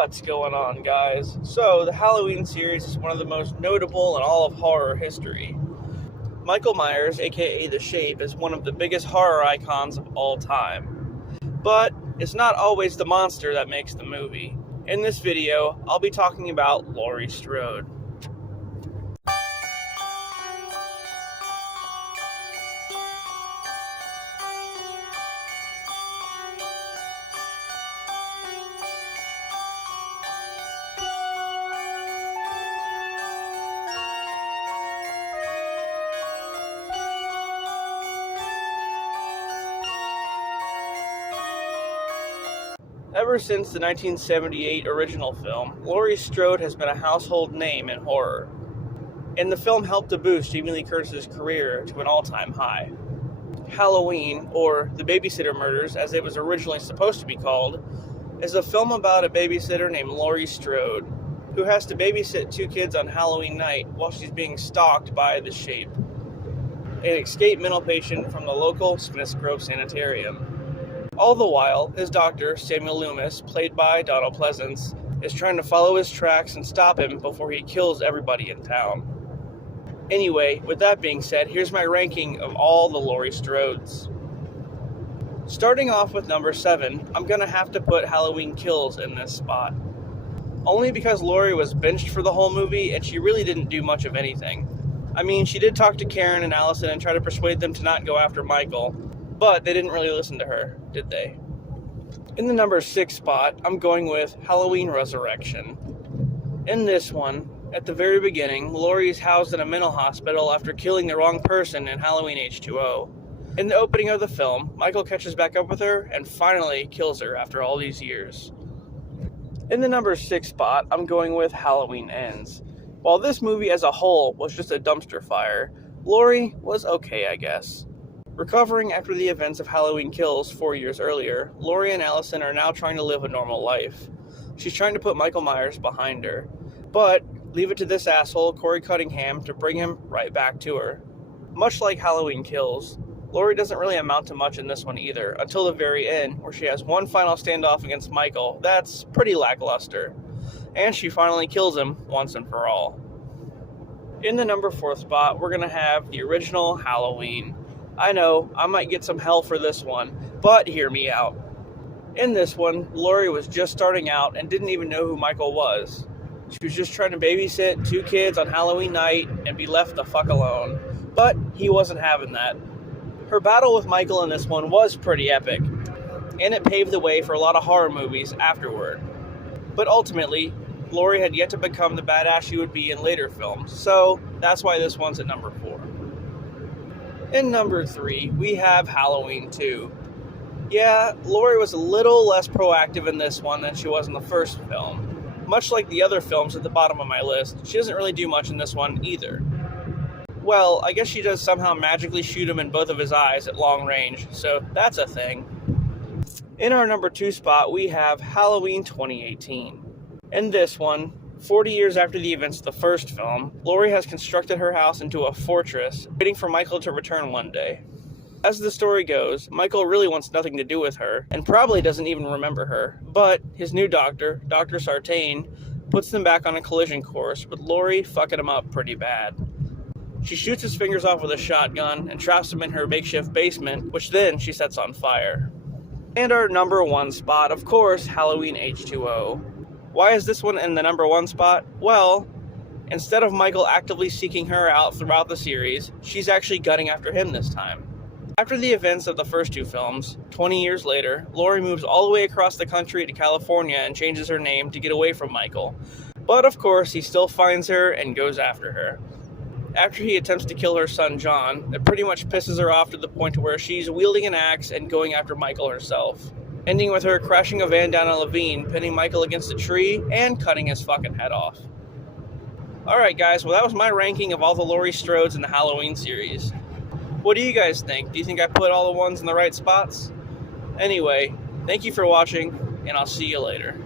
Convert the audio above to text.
What's going on, guys? So, the Halloween series is one of the most notable in all of horror history. Michael Myers, aka The Shape, is one of the biggest horror icons of all time. But it's not always the monster that makes the movie. In this video, I'll be talking about Laurie Strode. Ever since the 1978 original film, Laurie Strode has been a household name in horror. And the film helped to boost Jamie Lee Curtis's career to an all-time high. Halloween, or The Babysitter Murders as it was originally supposed to be called, is a film about a babysitter named Laurie Strode, who has to babysit two kids on Halloween night while she's being stalked by The Shape, an escaped mental patient from the local Smiths Grove Sanitarium. All the while, his doctor, Samuel Loomis, played by Donald Pleasance, is trying to follow his tracks and stop him before he kills everybody in town. Anyway, with that being said, here's my ranking of all the Laurie Strodes. Starting off with number 7, I'm gonna have to put Halloween Kills in this spot. Only because Laurie was benched for the whole movie and she really didn't do much of anything. I mean, she did talk to Karen and Allison and try to persuade them to not go after Michael, but they didn't really listen to her, did they? In the number 6 spot, I'm going with Halloween Resurrection. In this one, at the very beginning, Laurie is housed in a mental hospital after killing the wrong person in Halloween H2O. In the opening of the film, Michael catches back up with her and finally kills her after all these years. In the number 6 spot, I'm going with Halloween Ends. While this movie as a whole was just a dumpster fire, Laurie was okay, I guess. Recovering after the events of Halloween Kills 4 years earlier, Laurie and Allison are now trying to live a normal life. She's trying to put Michael Myers behind her, but leave it to this asshole, Corey Cunningham, to bring him right back to her. Much like Halloween Kills, Laurie doesn't really amount to much in this one either, until the very end, where she has one final standoff against Michael that's pretty lackluster, and she finally kills him once and for all. In the number 4 spot, we're going to have the original Halloween. I know, I might get some hell for this one, but hear me out. In this one, Laurie was just starting out and didn't even know who Michael was. She was just trying to babysit two kids on Halloween night and be left the fuck alone. But he wasn't having that. Her battle with Michael in this one was pretty epic, and it paved the way for a lot of horror movies afterward. But ultimately, Laurie had yet to become the badass she would be in later films, so that's why this one's at number 4. In number 3, we have Halloween 2. Yeah, Laurie was a little less proactive in this one than she was in the first film. Much like the other films at the bottom of my list, she doesn't really do much in this one either. Well, I guess she does somehow magically shoot him in both of his eyes at long range, so that's a thing. In our number 2 spot, we have Halloween 2018. In this one, 40 years after the events of the first film, Laurie has constructed her house into a fortress, waiting for Michael to return one day. As the story goes, Michael really wants nothing to do with her, and probably doesn't even remember her, but his new doctor, Dr. Sartain, puts them back on a collision course, with Laurie fucking him up pretty bad. She shoots his fingers off with a shotgun and traps him in her makeshift basement, which then she sets on fire. And our number 1 spot, of course, Halloween H2O. Why is this one in the number 1 spot? Well, instead of Michael actively seeking her out throughout the series, she's actually gunning after him this time. After the events of the first 2 films, 20 years later, Laurie moves all the way across the country to California and changes her name to get away from Michael. But of course, he still finds her and goes after her. After he attempts to kill her son John, it pretty much pisses her off to the point where she's wielding an axe and going after Michael herself, ending with her crashing a van down a ravine, pinning Michael against a tree, and cutting his fucking head off. Alright guys, well that was my ranking of all the Laurie Strodes in the Halloween series. What do you guys think? Do you think I put all the ones in the right spots? Anyway, thank you for watching, and I'll see you later.